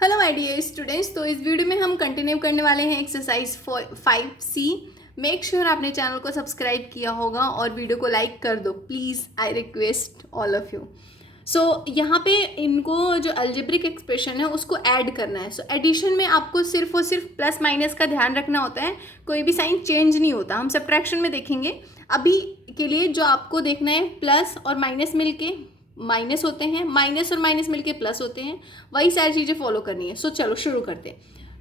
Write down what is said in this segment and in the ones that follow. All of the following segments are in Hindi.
Hello my dear students. तो इस वीडियो में हम कंटिन्यू करने वाले हैं एक्सरसाइज 5C। मेक श्योर आपने चैनल को सब्सक्राइब किया होगा और वीडियो को लाइक कर दो please, I request all of you. So यहाँ पे इनको जो अलजेब्रिक एक्सप्रेशन है उसको ऐड करना है। सो एडिशन में आपको सिर्फ और सिर्फ प्लस माइनस का ध्यान रखना होता है, कोई भी साइन चेंज नहीं होता। हम सब्ट्रैक्शन में देखेंगे। अभी के लिए जो आपको देखना है, प्लस और माइनस मिलके माइनस होते हैं, माइनस और माइनस मिलके प्लस होते हैं, वही सारी चीज़ें फॉलो करनी है। सो चलो शुरू करते हैं।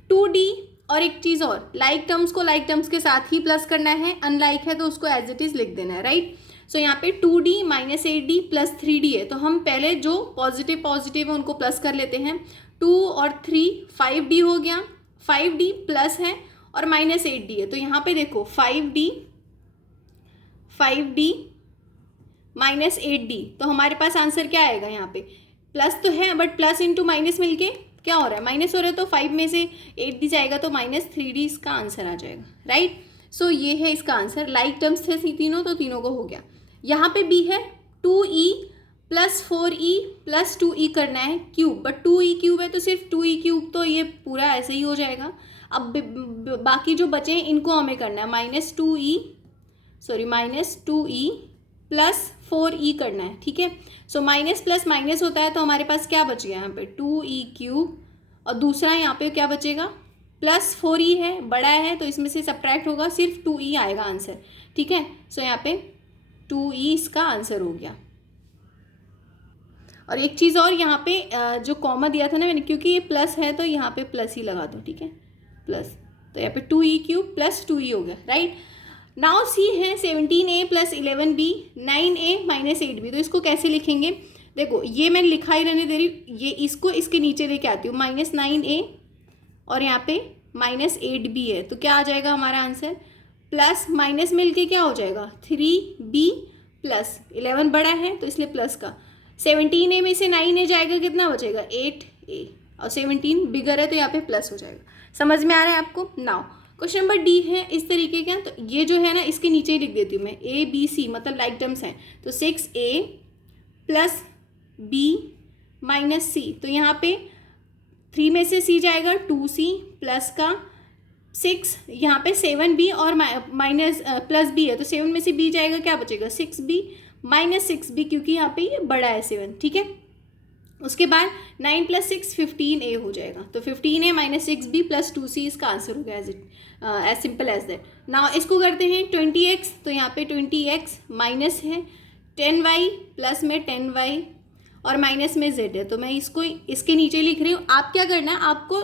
2D और एक चीज़ और, लाइक टर्म्स को लाइक टर्म्स के साथ ही प्लस करना है, अनलाइक है तो उसको एज इट इज़ लिख देना है, राइट। सो यहाँ पे 2D minus 8D plus 3D है, तो हम पहले जो पॉजिटिव पॉजिटिव है उनको प्लस कर लेते हैं। 2 और 3 5D हो गया, 5D प्लस है और माइनस 8D है। तो यहाँ पे देखो 5D माइनस 8D, तो हमारे पास आंसर क्या आएगा। यहाँ पे प्लस तो है बट प्लस इंटू माइनस मिलके क्या हो रहा है, माइनस हो रहा है। तो 5 में से 8D जाएगा तो माइनस 3D इसका आंसर आ जाएगा, राइट। सो ये है इसका आंसर। लाइक टर्म्स थे तीनों, तो तीनों को हो गया। यहाँ पे B है 2E plus 4E plus 2E करना है क्यूब, बट 2E क्यूब है तो सिर्फ 2E क्यूब, तो ये पूरा ऐसे ही हो जाएगा। अब बाकी जो बचे हैं इनको हमें करना है माइनस 2E प्लस 4E करना है, ठीक है। सो माइनस प्लस माइनस होता है, तो हमारे पास क्या बच गया यहाँ पे 2E क्यूब, और दूसरा यहाँ पे क्या बचेगा प्लस 4E है, बड़ा है तो इसमें से सब्ट्रैक्ट होगा, सिर्फ 2E आएगा आंसर, ठीक है। सो यहाँ पे 2E इसका आंसर हो गया। और एक चीज़ और, यहाँ पे जो कॉमा दिया था ना मैंने, क्योंकि ये प्लस है तो यहाँ पे प्लस ही लगा दो, ठीक है, प्लस। तो यहाँ पे 2E क्यूब प्लस 2E हो गया, राइट। नाउ C है 17A plus 11B 9A minus 8B। तो इसको कैसे लिखेंगे, देखो ये मैं लिखा ही रहने दे रही, ये इसको इसके नीचे लेके आती हूँ, माइनस 9A और यहाँ पे माइनस 8B है, तो क्या आ जाएगा हमारा आंसर, प्लस माइनस मिलके क्या हो जाएगा 3B प्लस 11 बड़ा है तो इसलिए प्लस का, 17A में से 9A जाएगा, कितना बचेगा 8A, और 17 बिगर है तो यहाँ पे प्लस हो जाएगा। समझ में आ रहा है आपको। नाउ क्वेश्चन नंबर D है इस तरीके का, तो ये जो है ना इसके नीचे ही लिख देती हूँ मैं, ABC मतलब लाइक टर्म्स हैं, तो 6A plus B minus C, तो यहाँ पे 3 में से C जाएगा 2C प्लस का 6, यहाँ पे 7B और माइनस प्लस B है, तो 7 में से B जाएगा, क्या बचेगा 6B माइनस 6B, क्योंकि यहाँ पे ये बड़ा है 7, ठीक है। उसके बाद 9 प्लस 6 15A हो जाएगा, तो 15A minus 6B plus 2C इसका आंसर हो गया, as simple as that. Now इसको करते हैं 20x, तो यहाँ पे 20x माइनस है 10y प्लस में 10y और माइनस में z है, तो मैं इसको इसके नीचे लिख रही हूँ। आप क्या करना है, आपको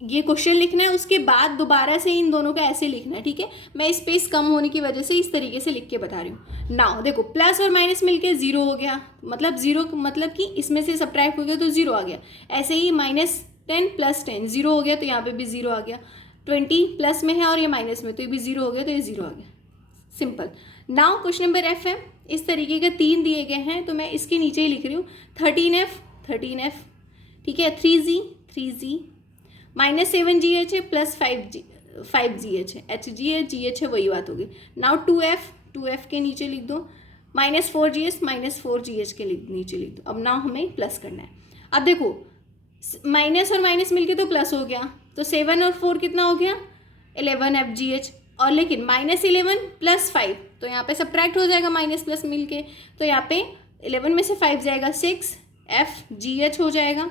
ये क्वेश्चन लिखना है, उसके बाद दोबारा से इन दोनों का ऐसे लिखना है, ठीक है। मैं स्पेस कम होने की वजह से इस तरीके से लिख के बता रही हूँ। नाउ देखो प्लस और माइनस मिलके 0 हो गया, मतलब 0 मतलब कि इसमें से सब्ट्रैक्ट हो गया तो 0 आ गया। ऐसे ही माइनस 10 प्लस 10 0 हो गया, तो यहाँ पे भी 0 आ गया। 20 प्लस में है और ये माइनस में, तो ये भी 0 हो गया, तो ये 0 आ गया, simple. Now question number F है, इस तरीके के 3 दिए गए हैं, तो मैं इसके नीचे ही लिख रही हूँ 13F, ठीक है, 3Z माइनस 7GH है प्लस 5GH है, HG है GH है, वही बात होगी। नाउ 2F के नीचे लिख दो, माइनस 4GH के नीचे लिख दो। अब नाउ हमें प्लस करना है। अब देखो माइनस और माइनस मिलके तो प्लस हो गया, तो 7 और 4 कितना हो गया 11FGH, और लेकिन माइनस 11 प्लस 5, तो यहाँ पे सब्ट्रैक्ट हो जाएगा माइनस प्लस मिलके, तो यहाँ पे 11 में से 5 जाएगा 6FGH हो जाएगा।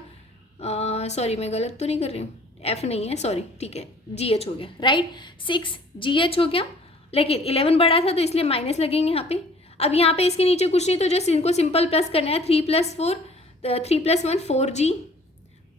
सॉरी मैं गलत तो नहीं कर रही हूँ, F नहीं है, सॉरी, ठीक है, GH हो गया, राइट, 6GH हो गया, लेकिन 11 बड़ा था तो इसलिए माइनस लगेंगे यहाँ पे। अब यहाँ पे इसके नीचे कुछ नहीं, तो जस्ट इनको सिंपल प्लस करना है, 3 प्लस 1 4G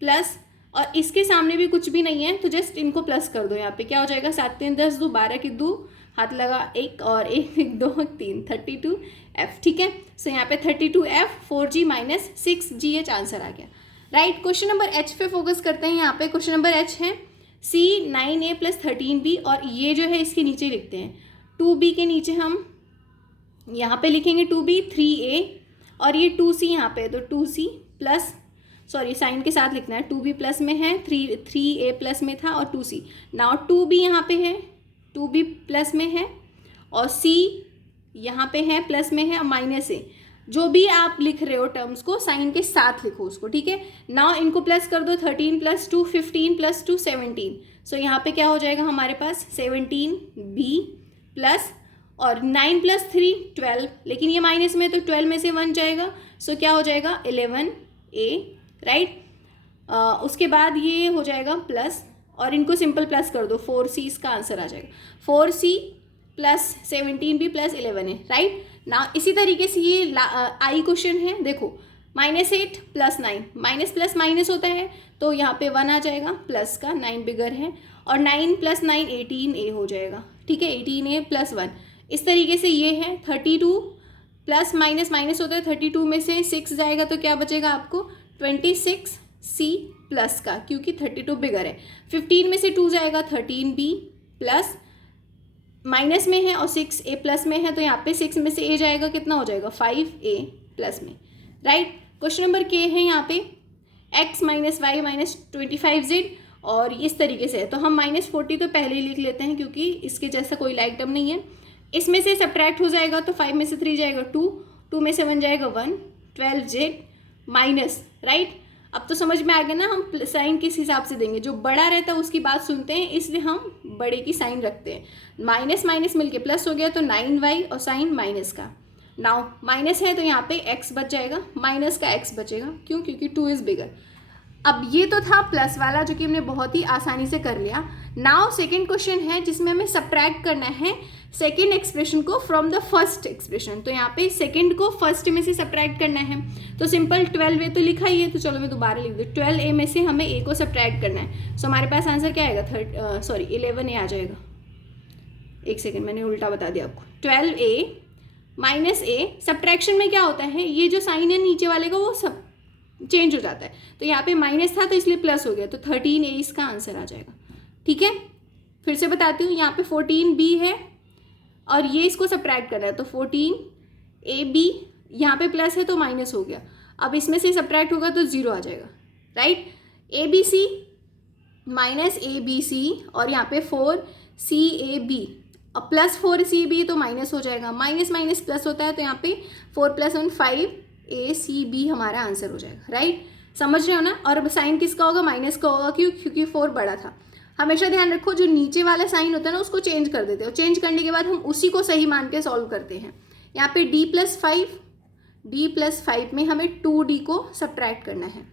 प्लस, और इसके सामने भी कुछ भी नहीं है तो जस्ट इनको प्लस कर दो। यहाँ पे क्या हो जाएगा 7 3 10 2 12 के 2 हाथ लगा 1 और 1 2 3 32F, ठीक है। सो यहाँ पे 32F 4G minus 6GH answer आ गया, राइट। क्वेश्चन नंबर H पे फोकस करते हैं। यहाँ पे क्वेश्चन नंबर H है C 9A प्लस 13B, और ये जो है इसके नीचे लिखते हैं 2B के नीचे हम यहाँ पे लिखेंगे 2B 3A, और ये 2C यहाँ पे है तो 2C प्लस, सॉरी साइन के साथ लिखना है, 2B प्लस में है, 3A प्लस में था और 2C। नाउ 2B यहाँ पे है, 2B प्लस में है, और C यहाँ पे है प्लस में है और माइनस है, जो भी आप लिख रहे हो टर्म्स को साइन के साथ लिखो उसको, ठीक है। नाउ इनको प्लस कर दो, 13 + 2 15 + 2 17। सो यहाँ पे क्या हो जाएगा हमारे पास 17b प्लस और 9 + 3 12, लेकिन ये माइनस में तो 12 में से 1 जाएगा, सो क्या हो जाएगा 11a, राइट। उसके बाद ये हो जाएगा प्लस और इनको सिंपल प्लस कर दो, 4c इसका आंसर आ जाएगा, 4c plus 17b plus 11a, right ना। इसी तरीके से ये आई क्वेश्चन है, देखो -8 + 9, माइनस प्लस माइनस होता है तो यहाँ पे 1 आ जाएगा प्लस का, 9 बिगर है और 9 + 9 18a हो जाएगा, ठीक है, 18a + 1। इस तरीके से ये है 32 प्लस माइनस माइनस होता है, 32 में से 6 जाएगा तो क्या बचेगा आपको 26c प्लस का, क्योंकि 32 बिगर है। 15 में से 2 जाएगा 13b प्लस माइनस में है और 6a प्लस में है, तो यहाँ पे 6 में से a जाएगा, कितना हो जाएगा 5a प्लस में, राइट। क्वेश्चन नंबर के है यहाँ पे x - y - 25z और इस तरीके से है, तो हम -40 तो पहले ही लिख लेते हैं क्योंकि इसके जैसा कोई लाइक टर्म नहीं है। इसमें से सब्ट्रैक्ट हो जाएगा तो 5 में से 3 जाएगा 2, 2 में से 1 जाएगा 1, 12z माइनस, राइट। अब तो समझ में आ गया ना हम साइन किस हिसाब से देंगे, जो बड़ा रहता है उसकी बात सुनते हैं, इसलिए हम बड़े की साइन रखते हैं। माइनस माइनस मिलके प्लस हो गया तो 9y और साइन माइनस का। नाउ माइनस है तो यहाँ पे x बच जाएगा, माइनस का x बचेगा, क्यों, क्योंकि 2 इज बिगर। अब ये तो था प्लस वाला जो कि हमने बहुत ही आसानी से कर लिया। नाउ सेकेंड क्वेश्चन है जिसमें हमें सब्ट्रैक्ट करना है सेकेंड एक्सप्रेशन को फ्रॉम द फर्स्ट एक्सप्रेशन। तो यहाँ पे सेकेंड को फर्स्ट में से सब्ट्रैक्ट करना है, तो सिंपल 12a तो लिखा ही है, तो चलो मैं दोबारा लिख दूँ, 12a में से हमें a को सब्ट्रैक्ट करना है। सो हमारे पास आंसर क्या आएगा 11a आ जाएगा। एक सेकेंड, मैंने उल्टा बता दिया आपको। 12a माइनस a, सब्ट्रैक्शन में क्या होता है, ये जो साइन है नीचे वाले का वो सब चेंज हो जाता है, तो यहाँ पे माइनस था तो इसलिए प्लस हो गया, तो 13a इसका आंसर आ जाएगा, ठीक है। फिर से बताती हूँ, यहाँ पे 14b है और ये इसको सब्ट्रैक्ट करना है, तो 14ab, यहाँ पे प्लस है तो माइनस हो गया, अब इसमें से सब्ट्रैक्ट होगा तो 0 आ जाएगा, राइट। abc माइनस abc और यहाँ पे 4cab, अब प्लस 4cb तो माइनस हो जाएगा, माइनस माइनस प्लस होता है, तो यहाँ पे 4 + 1 5ac हमारा आंसर हो जाएगा, राइट। समझ रहे हो ना। और अब साइन किसका होगा, माइनस का होगा, क्यों, क्योंकि 4 बड़ा था। हमेशा ध्यान रखो जो नीचे वाला साइन होता है ना उसको चेंज कर देते हो, चेंज करने के बाद हम उसी को सही मान के सॉल्व करते हैं। यहाँ पे d + 5 में हमें 2d को सब्ट्रैक्ट करना है।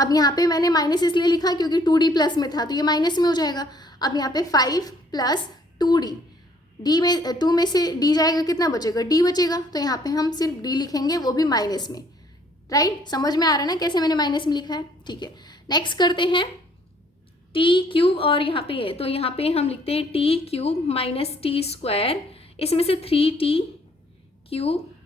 अब यहाँ पे मैंने माइनस इसलिए लिखा क्योंकि 2d प्लस में था तो ये माइनस में हो जाएगा। अब यहाँ पे 5 + 2d, d में 2 में से d जाएगा, कितना बचेगा d बचेगा, तो यहाँ पे हम सिर्फ d लिखेंगे, वो भी माइनस में, राइट। समझ में आ रहा है ना कैसे मैंने माइनस में लिखा है, ठीक है। नेक्स्ट करते हैं t³ और यहाँ पे है, तो यहाँ पे हम लिखते हैं t³ - t², इसमें से 3t³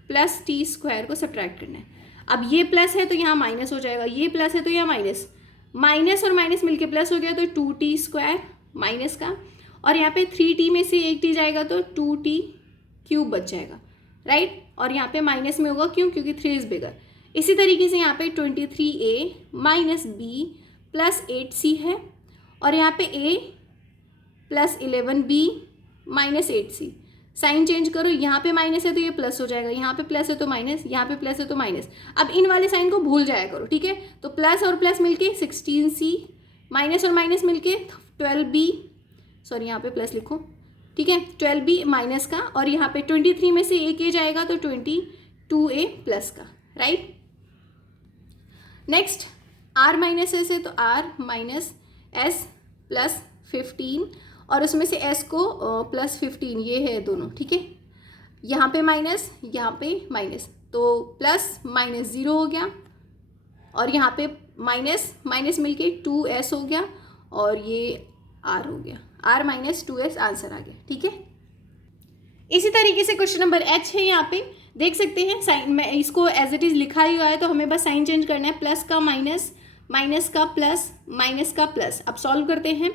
+ t² को सब्ट्रैक्ट करना है। अब ये प्लस है तो यहाँ माइनस हो जाएगा, ये प्लस है तो यहाँ माइनस, माइनस और माइनस मिलके प्लस हो गया तो 2t² माइनस का, और यहाँ पे 3t में से 1t जाएगा तो 2t³ बच जाएगा, राइट। और यहाँ पे माइनस में होगा, क्यों, क्योंकि 3 इज बिगर। इसी तरीके से यहाँ पे 23a - b + 8c है, और यहाँ पे a + 11b - 8c। Sign change करो, यहाँ पे माइनस है तो ये प्लस हो जाएगा, यहाँ पे प्लस है तो माइनस, यहाँ पे प्लस है तो माइनस। अब इन वाले साइन को भूल जाया करो, ठीक है। तो प्लस और प्लस मिलके 16c, माइनस और माइनस मिलके 12b, सॉरी यहाँ पे प्लस लिखो, ठीक है, 12b माइनस का, और यहाँ पे 23 में से एक a जाएगा तो 22a प्लस का, राइट। नेक्स्ट r - s है तो r - s + 15, और उसमें से s को +15, ये है दोनों, ठीक है। यहाँ पे माइनस, यहाँ पे माइनस, तो प्लस माइनस 0 हो गया, और यहाँ पे माइनस माइनस मिलके 2s हो गया, और ये r हो गया, r - 2s आंसर आ गया, ठीक है। इसी तरीके से क्वेश्चन नंबर h है, यहाँ पे देख सकते हैं साइन, मैं इसको एज इट इज़ लिखा ही हुआ है, तो हमें बस साइन चेंज करना है, प्लस का माइनस, माइनस का प्लस, माइनस का प्लस। अब सॉल्व करते हैं,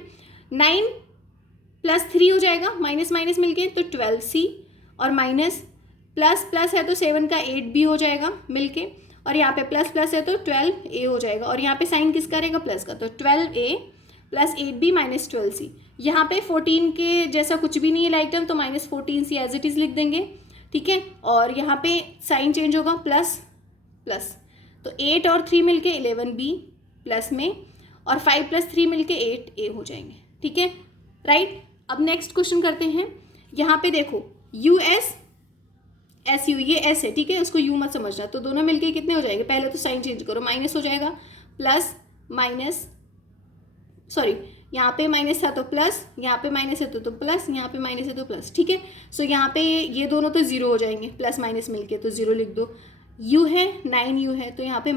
9 + 3 हो जाएगा, माइनस माइनस मिलके तो 12c, और माइनस प्लस प्लस है तो 7 का 8b हो जाएगा मिलके, और यहाँ पे प्लस प्लस है तो 12a हो जाएगा, और यहाँ पे साइन किसका रहेगा, प्लस का, तो 12a + 8b - 12c। यहाँ पे 14 के जैसा कुछ भी नहीं है लाइक टर्म, तो -14c एज इट इज़ लिख देंगे, ठीक है। और यहाँ पे साइन चेंज होगा, प्लस प्लस, तो 8 और 3 मिलके 11b प्लस में, और 5 + 3 मिलके 8a हो जाएंगे, ठीक है, राइट। अब नेक्स्ट क्वेश्चन करते हैं। यहाँ पे देखो US SU, ये S है, ठीक है, उसको U मत समझना। तो दोनों मिलके कितने हो जाएंगे, पहले तो साइन चेंज करो, माइनस हो जाएगा, प्लस माइनस, सॉरी यहाँ पे माइनस था तो प्लस, यहाँ पे माइनस है तो प्लस, यहाँ पे माइनस है तो प्लस, ठीक है। सो यहाँ पे ये दोनों तो जीरो हो जाएंगे, प्लस माइनस मिलके, तो जीरो लिख दो। U है 9U है, तो यहाँ पे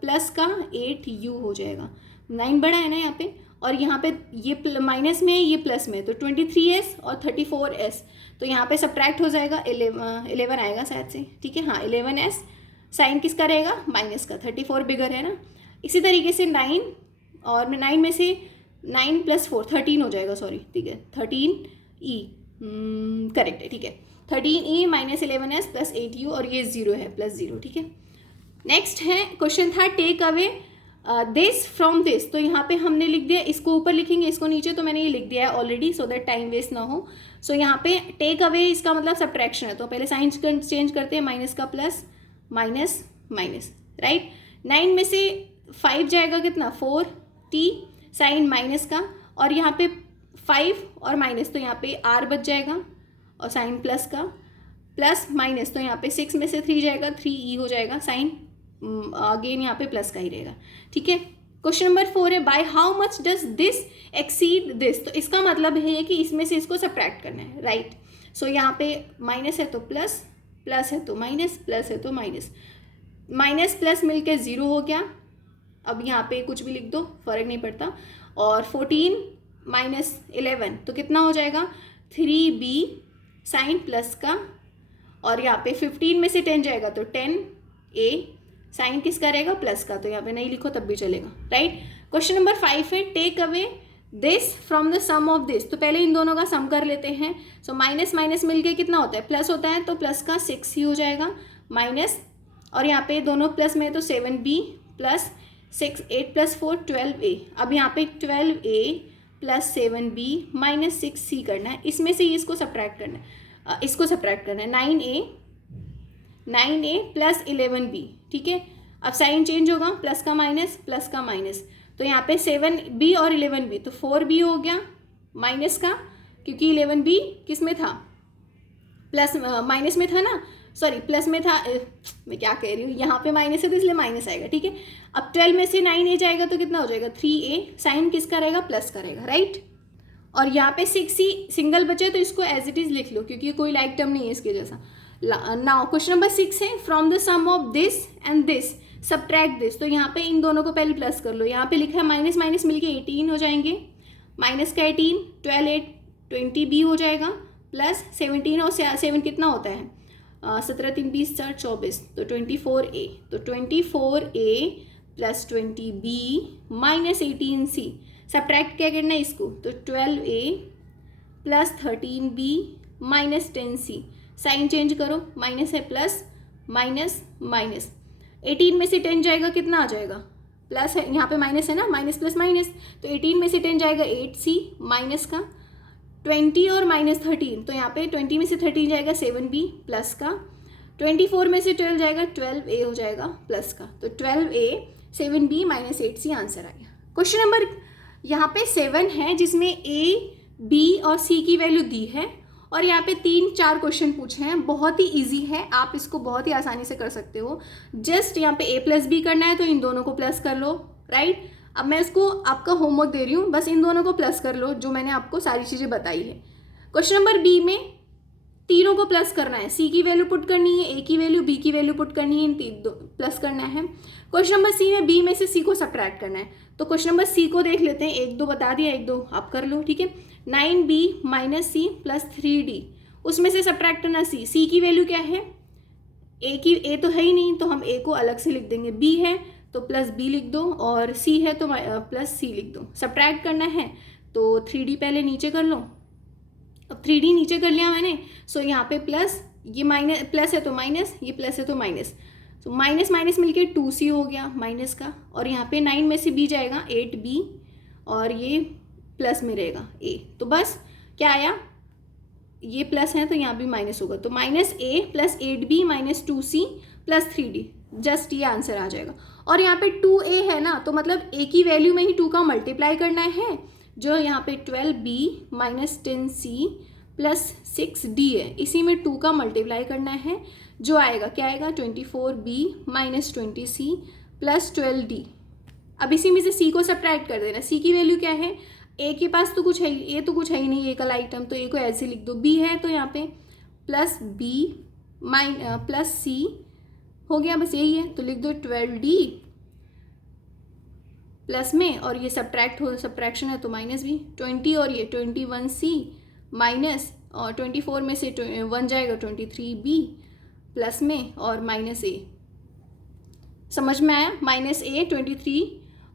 प्लस का 8U हो जाएगा, 9 बड़ा है ना यहाँ पे, और यहाँ पे ये माइनस में है, ये प्लस में है, तो 23S और 34S, तो यहाँ पे सब्ट्रैक्ट हो जाएगा, 11 आएगा शायद से, ठीक है, हाँ 11S। साइन किसका रहेगा, माइनस का, 34 बिगर है ना। इसी तरीके से 9, और 9 में से 9 + 4 13 हो जाएगा, सॉरी, ठीक है, 13E करेक्ट है, ठीक है, 13E - 11S + 8U, और ये 0 है, +0, ठीक है। नेक्स्ट है क्वेश्चन था take away this from this, तो यहाँ पे हमने लिख दिया, इसको ऊपर लिखेंगे, इसको नीचे, तो मैंने ये लिख दिया है already, so that time waste ना हो। सो यहाँ पे टेक अवे इसका मतलब सब्ट्रैक्शन है, तो पहले साइन चेंज करते हैं, माइनस का प्लस, माइनस माइनस, राइट। 9 में से 5 जाएगा कितना, 4T, साइन माइनस का, और यहाँ पे 5 और माइनस, तो यहाँ पे R बच जाएगा, और साइन प्लस का, प्लस माइनस, तो यहाँ पे 6 में से 3 जाएगा, 3E हो जाएगा, साइन अगेन यहाँ पे प्लस का ही रहेगा, ठीक है। क्वेश्चन नंबर 4 है by how much does this exceed this, तो इसका मतलब है कि इसमें से इसको सब्ट्रैक्ट करना है, राइट। सो यहाँ पे माइनस है तो प्लस, प्लस है तो माइनस, प्लस है तो माइनस, माइनस प्लस मिलके 0 हो गया। अब यहाँ पे कुछ भी लिख दो, फर्क नहीं पड़ता। और 14 - 11 तो कितना हो जाएगा, 3B साइन प्लस का, और यहाँ पे 15 में से 10 जाएगा तो 10A साइन किसका रहेगा, प्लस का, तो यहाँ पे नहीं लिखो तब भी चलेगा, राइट। क्वेश्चन नंबर 5 है take away this from the sum of this, तो पहले इन दोनों का सम कर लेते हैं। सो माइनस माइनस मिलके कितना होता है, प्लस होता है, तो प्लस का 6 ही हो जाएगा, माइनस, और यहाँ पे दोनों प्लस में है तो 7B + 6, 8 + 4 12A। अब यहाँ पे 12A + 7B - 6C करना है, इसमें से इसको सब्ट्रैक्ट करना है, इसको सब्ट्रैक्ट करना है, 9A + 11B, ठीक है। अब साइन चेंज होगा, प्लस का माइनस, तो यहाँ पे 7B और 11B, तो 4B हो गया माइनस का, क्योंकि 11B किस में था, प्लस माइनस में था ना, सॉरी प्लस में था, मैं क्या कह रही हूँ, यहाँ पे माइनस है तो इसलिए माइनस आएगा, ठीक है। अब 12 में से 9A जाएगा तो कितना हो जाएगा, 3A, साइन किसका रहेगा, प्लस का रहेगा, राइट। और यहाँ पे 6C सिंगल बचे, तो इसको एज इट इज़ लिख लो, क्योंकि कोई लाइक टर्म नहीं है इसके जैसा। नाउ क्वेश्चन नंबर 6 है from the sum of this and this subtract this, तो यहाँ पे इन दोनों को पहले प्लस कर लो। यहाँ पे लिखा है माइनस माइनस मिलके 18 हो जाएंगे, माइनस का 18, 12 8 20B हो जाएगा, प्लस 17 और 7 कितना होता है, 17 3 20 4 24, तो 24A, तो 24A + 20B - 18C, सब्ट्रैक्ट क्या करना है इसको, तो 12A + 13B - 10C, sign change करो, माइनस है प्लस, माइनस माइनस, 18 में से 10 जाएगा कितना आ जाएगा, प्लस है, यहाँ पे माइनस है ना, माइनस प्लस माइनस, तो 18 में से 10 जाएगा 8C माइनस का, 20 और -13, तो यहाँ पे 20 में से 13 जाएगा 7B प्लस का, 24 में से 12 जाएगा 12A हो जाएगा प्लस का, तो 12A 7B - 8C आंसर आ गया। क्वेश्चन नंबर यहाँ पे 7 है, जिसमें A, B और C की वैल्यू दी है, और यहाँ पे 3-4 क्वेश्चन पूछे हैं, बहुत ही इजी है, आप इसको बहुत ही आसानी से कर सकते हो। जस्ट यहाँ पे A + B करना है, तो इन दोनों को प्लस कर लो, राइट। अब मैं इसको आपका होमवर्क दे रही हूँ, बस इन दोनों को प्लस कर लो, जो मैंने आपको सारी चीज़ें बताई है। क्वेश्चन नंबर B में तीनों को प्लस करना है, C की वैल्यू पुट करनी है, A की वैल्यू, B की वैल्यू पुट करनी है, इन प्लस करना है। क्वेश्चन नंबर C में B में से C को सब्ट्रैक्ट करना है, तो क्वेश्चन नंबर C को देख लेते हैं, 1 2 बता दिया, 1 2 आप कर लो, ठीक है। 9B - C + 3D, उसमें से सब्ट्रैक्ट करना C की वैल्यू क्या है, A तो है ही नहीं, तो हम A को अलग से लिख देंगे, B है तो +B लिख दो, और C है तो +C लिख दो। सब्ट्रैक्ट करना है तो 3D पहले नीचे कर लो, अब 3D नीचे कर लिया मैंने, सो यहाँ पे प्लस, ये माइनस, प्लस है तो माइनस, ये प्लस है तो माइनस, तो माइनस माइनस मिलके 2C हो गया माइनस का, और यहाँ पे 9 में से B जाएगा 8B, और ये प्लस में रहेगा A, तो बस क्या आया, ये प्लस है तो यहाँ भी माइनस होगा, तो minus A plus 8b minus 2c plus 3d, just ये आंसर आ जाएगा। और यहाँ पे 2a है ना, तो मतलब a की वैल्यू में ही 2 का मल्टीप्लाई करना है, जो यहाँ पे 12b minus 10c plus 6d है, इसी में 2 का मल्टीप्लाई करना है, जो आएगा क्या आएगा 24b minus 20c plus 12d। अब इसी में से c को सब्ट्रैक्ट कर देना। c की वैल्यू क्या है, a के पास तो कुछ है, ये तो कुछ है ही नहीं, a का आइटम, तो a को ऐसे लिख दो। b है तो यहाँ पे प्लस b प्लस c हो गया, बस यही है, तो लिख दो 12d प्लस में, और ये सब्ट्रैक्शन है तो माइनस भी 20, और ये 21c माइनस, और 24 में से 1 जाएगा 23b प्लस में और माइनस a। समझ में आया, माइनस a 23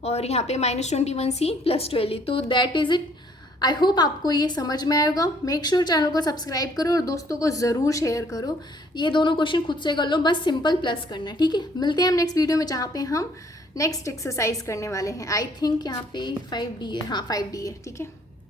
और यहाँ पे माइनस 21c प्लस 12, तो that is it. I hope आपको ये समझ में आएगा। मेक श्योर चैनल को सब्सक्राइब करो और दोस्तों को ज़रूर शेयर करो। ये दोनों क्वेश्चन खुद से कर लो, बस सिंपल प्लस करना है, ठीक है। मिलते हैं हम नेक्स्ट वीडियो में, जहाँ पे हम नेक्स्ट एक्सरसाइज करने वाले हैं। आई थिंक यहाँ पे 5D है, हाँ 5D है, ठीक है।